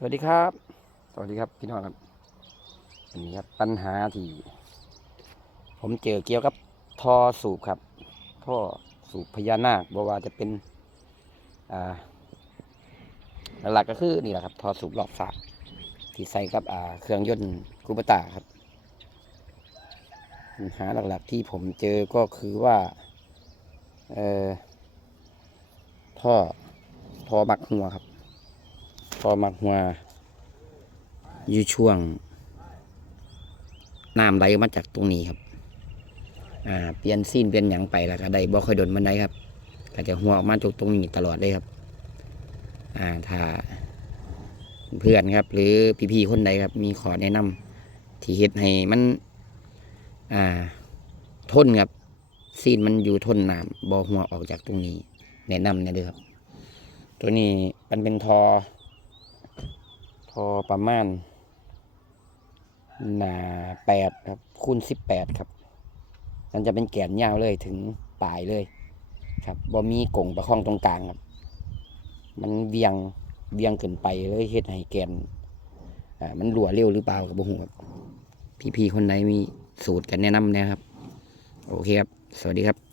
สวัสดีครับ สวัสดีครับพี่น้องครับอันนี้ครับปัญหาที่ ผมเจอเกี่ยวกับท่อสูบครับท่อสูบพญานาคบว่าจะเป็นอ่าหลักๆก็คือนี่แหละครับท่อสูบหลอกสากที่ใส่กับอ่าเครื่องยนต์คูปตาครับปัญหาหลักๆที่ผมเจอก็คือว่าเอ่อท่อท่อมักหัวครับ พอมักหัวอยู่ช่วงน้ำไหลมาจากตรงนี้ครับอ่าเปลี่ยนซีนเปลี่ยนหยังไปแล้วก็ได้บ่ค่อยโดนมันได้ครับก็จะหัวออกมาจากตรงนี้ตลอดเลยครับ อ่าถ้าเพื่อนครับ หรือพี่ๆคนใดครับ มีขอแนะนำที่เฮ็ดให้มัน อ่า ทนครับซีนมันอยู่ทนน้ำบ่หัวออกจากตรงนี้ แนะนำเนี่ยเด้อครับ ตัวนี้มันเป็นทอ อประมาณ หนาแปดครับคูณสิบแปดครับมันจะเป็นแกนยาวเลยถึงปลายเลย ครับบ่มีกงประคองตรงกลางครับ มันเวียงเวียงเกินไปเลยเฮ็ดให้แกนอ่ามันรั่วเร็วหรือเปล่ากับบ่ฮู้ครับพี่ๆคนไหนมีสูตรกันแนะนำนะครับ โอเคครับ สวัสดีครับ